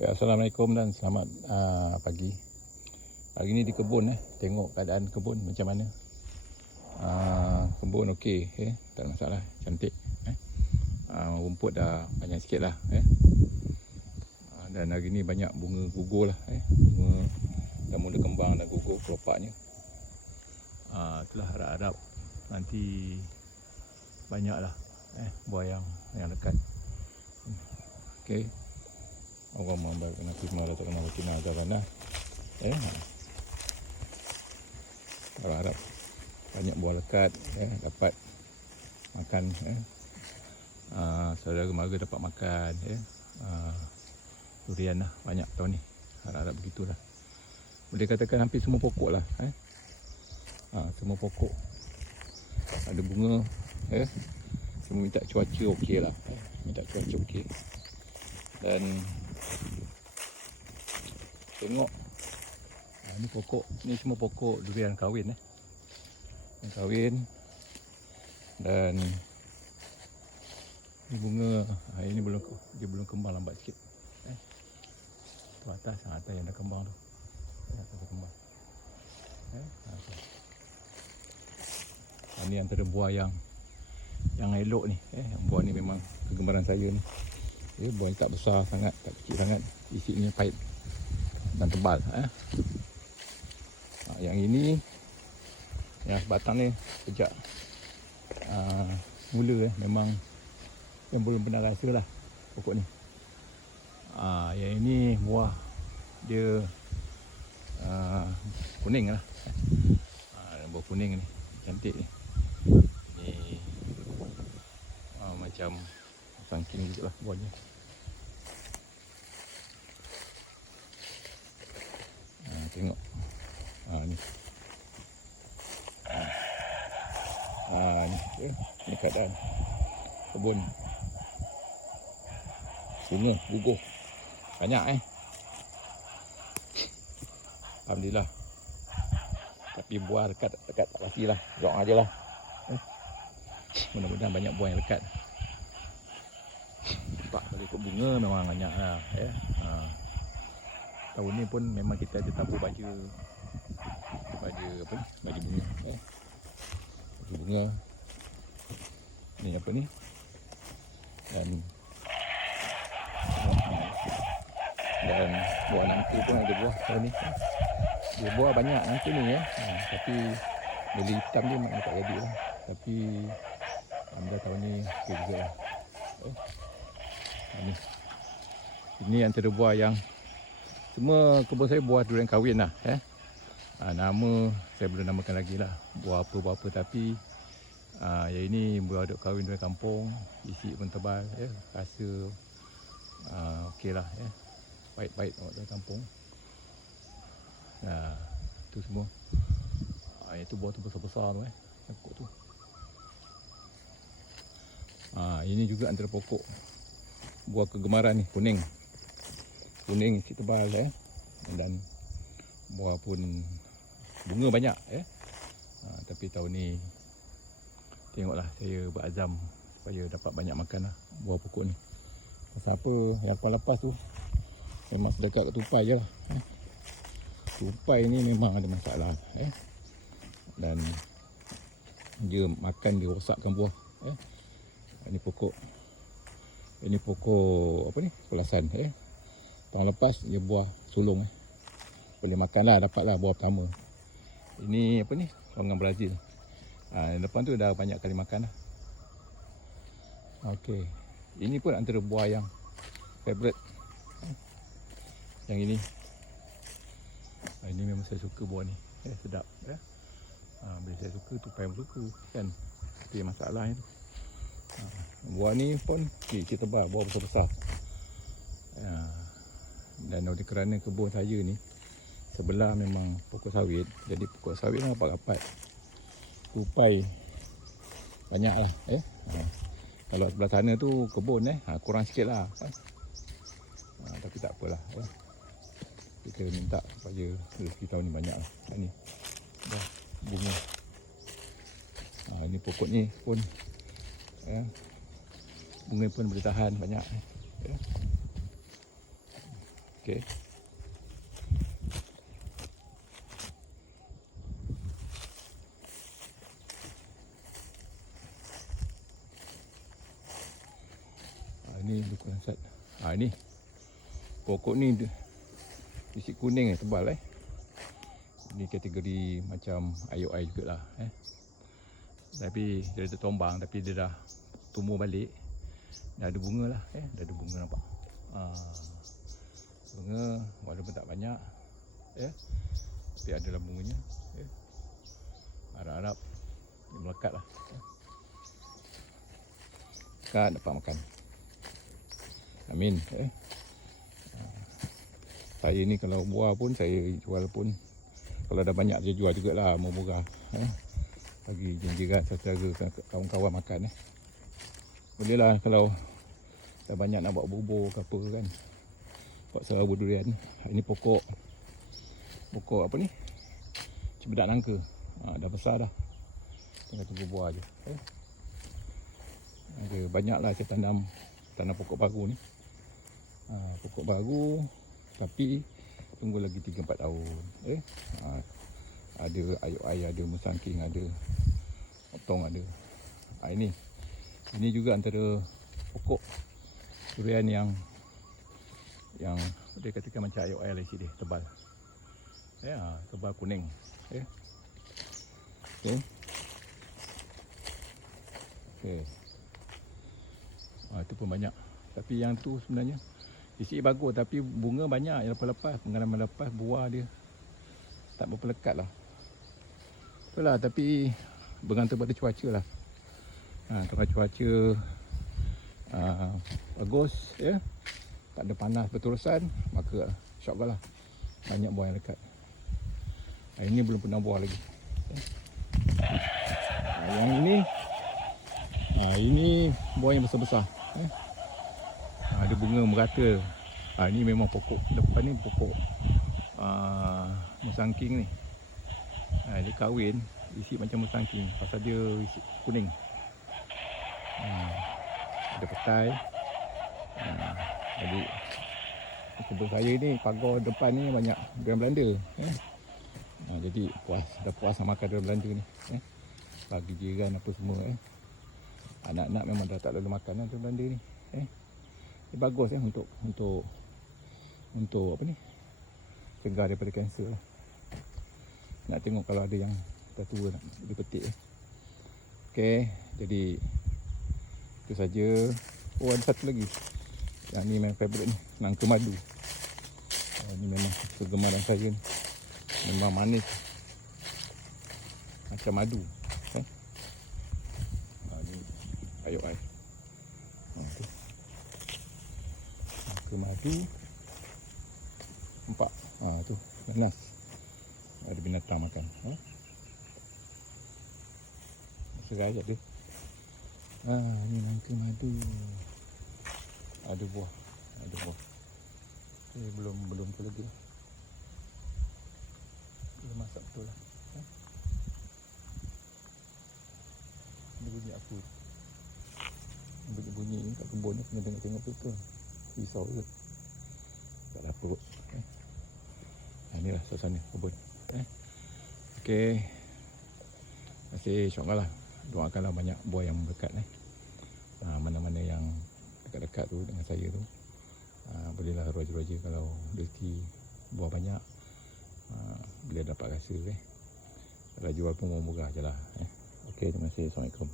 Ya, Assalamualaikum dan selamat pagi. Hari ni di kebun tengok keadaan kebun macam mana. Kebun okey, tak ada masalah, cantik. Rumput dah banyak sikit lah. Dan hari ni banyak bunga gugur lah. Bunga dah mula kembang dan gugur kelopaknya. Itulah harap-harap nanti banyak lah buah yang dekat. Okey. Orang membaik nanti malah tak kenal kena azalana. Harap banyak buah lekat dapat makan saudara mara dapat makan durian lah banyak tahun ni. Harap-harap begitulah. Boleh katakan hampir semua pokok lah semua pokok ada bunga semua minta cuaca okey lah minta cuaca okey. Dan tengok ni pokok ni semua pokok durian kahwin kahwin. Dan ni bunga ini dia belum kembang, lambat sikit. Tu atas yang dah kembang tu. Atas kembang. Ini antara buah yang elok ni. Yang buah ni memang kegemaran saya ni. Buah ni tak besar sangat, tak kecil sangat. Isinya pahit dan tebal. Yang ini, yang sebatang ni sejak mula memang yang belum pernah rasa lah pokok ni. Yang ini buah dia kuning lah. Buah kuning ni cantik ni. Ni macam sangking juga lah buahnya. Tengok ni ni keadaan kebun bunga gugur banyak alhamdulillah. Tapi buah dekat tak pastilah, doa aje lah. Mudah-mudahan banyak buah yang lekat. Nampak dari bunga memang banyak lah tahun ni pun memang kita ada tabur baju apa ni, baju bunga baju bunga ni apa ni. Dan buah nangka pun ada buah tahun ni. Dia buah banyak nangka ni tapi bila hitam dia memang tak jadi lah. Tapi alhamdulillah tahun ni okey juga lah. Ini antara buah yang semua kebun saya buah durian kahwin lah. Nama saya belum namakan lagi lah buah apa tapi yang ini buah duk kahwin durian kampung. Isi pun tebal rasa okey lah baik-baik orang durian kampung. Itu semua itu buah tu besar-besar tu pokok tu. Ini juga antara pokok buah kegemaran ni, kuning isi tebal dan buah pun bunga banyak tapi tahun ni tengoklah saya berazam supaya dapat banyak makan lah buah pokok ni. Pasal apa yang lepas tu memang sedekat kat tupai je lah. Tupai ni memang ada masalah dan dia makan, dia rosakkan buah. Ini pokok apa ni, pelasan. Tahun lepas dia buah sulung boleh makan lah, dapat lah buah pertama. Ini apa ni, longan Brazil. Yang depan tu dah banyak kali makan lah. Okey, ini pun antara buah yang favourite. Yang ini memang saya suka buah ni, sedap bila saya suka, tupai pun suka kan. Tapi masalahnya tu buah ni pun kita tebal, buah besar-besar. Dan oleh kerana kebun saya ni sebelah memang pokok sawit, jadi pokok sawit lah rapat-rapat, tupai banyak lah. Kalau sebelah sana tu kebun kurang sikit lah tapi tak apalah. Kita minta supaya rezeki tahun ni banyak lah. Ni dah bunga. Ini pokok ni pun bunga pun boleh tahan banyak. Okey. Ini dukungan sat. Ini pokok ni isi kuning tebal Ini kategori macam IOI jugalah Tapi dia dah tombang, tapi dia dah tumbuh balik. Dah ada bunga lah dah ada bunga nampak. Bunga walaupun tak banyak tapi adalah bunganya. Harap-harap dia melekat lah. Kan dapat makan. Amin. Saya ni kalau buah pun saya jual pun, kalau dah banyak saya jual jugalah, murah-murah. Bagi jiran saudara kawan-kawan makan Boleh lah kalau dah banyak nak buat bubur ke apa kan. Buat serabut durian. Ini pokok apa ni? Cempedak nangka. Dah besar dah. Tinggal tunggu buah je. Ada banyaklah saya tanam pokok baru ni. Pokok baru tapi tunggu lagi 3-4 tahun. Ada IOI, ada musangking, ada otong ada. Ini juga antara pokok durian yang dia katakan macam IOI lagi dia, tebal. Tebal kuning. Okey. Itu pun banyak. Tapi yang tu sebenarnya isi bagus tapi bunga banyak yang lepas-lepas, pengalaman lepas buah dia tak berapa lekat lah. Itulah, tapi bergantung pada cuaca lah. Kalau cuaca bagus tak ada panas berterusan, maka insya-Allah lah banyak buah yang lekat. Ini belum pernah buah lagi. Yang ini buah yang besar-besar. Ada bunga merata. Ini memang pokok depan ni pokok musangking ni. Dia kahwin isi macam musangking, pasal dia isi kuning. Ada petai. Jadi kebun saya ni pagar depan ni banyak durian Belanda. Jadi dah puas makan durian Belanda ni. Bagi jiran apa semua. Anak-anak memang dah tak lalu makan durian Belanda ni. Dia bagus untuk apa ni, cegah daripada kanser lah. Nak tengok kalau ada yang dah tua nak dipetik. Okey, jadi itu saja. Ada satu lagi. Yang ni memang favourite ni, nangka madu. Ini memang kegemaran saya ni. Memang manis macam madu. Ni IOI. Nangka madu. Nampak? Tu ganas. Ada binatang makan. Serai je dia. Ni nangka madu. Ada buah. Belum tu lagi. Dia masak betul lah. Dia bunyi apa? Bunyi ni kat kebun ni kena tengok betul. Risau je. Tak ada perut. Inilah suasana kebun. Okey. Terima kasih, insya-Allah lah. Doakanlah banyak buah yang berkat mana-mana yang dekat-dekat tu dengan saya tu. Bolehlah roja-roja kalau rezeki buah banyak. Boleh dapat rasa. Kalau jual pun murah je lah. Okey, terima kasih. Assalamualaikum.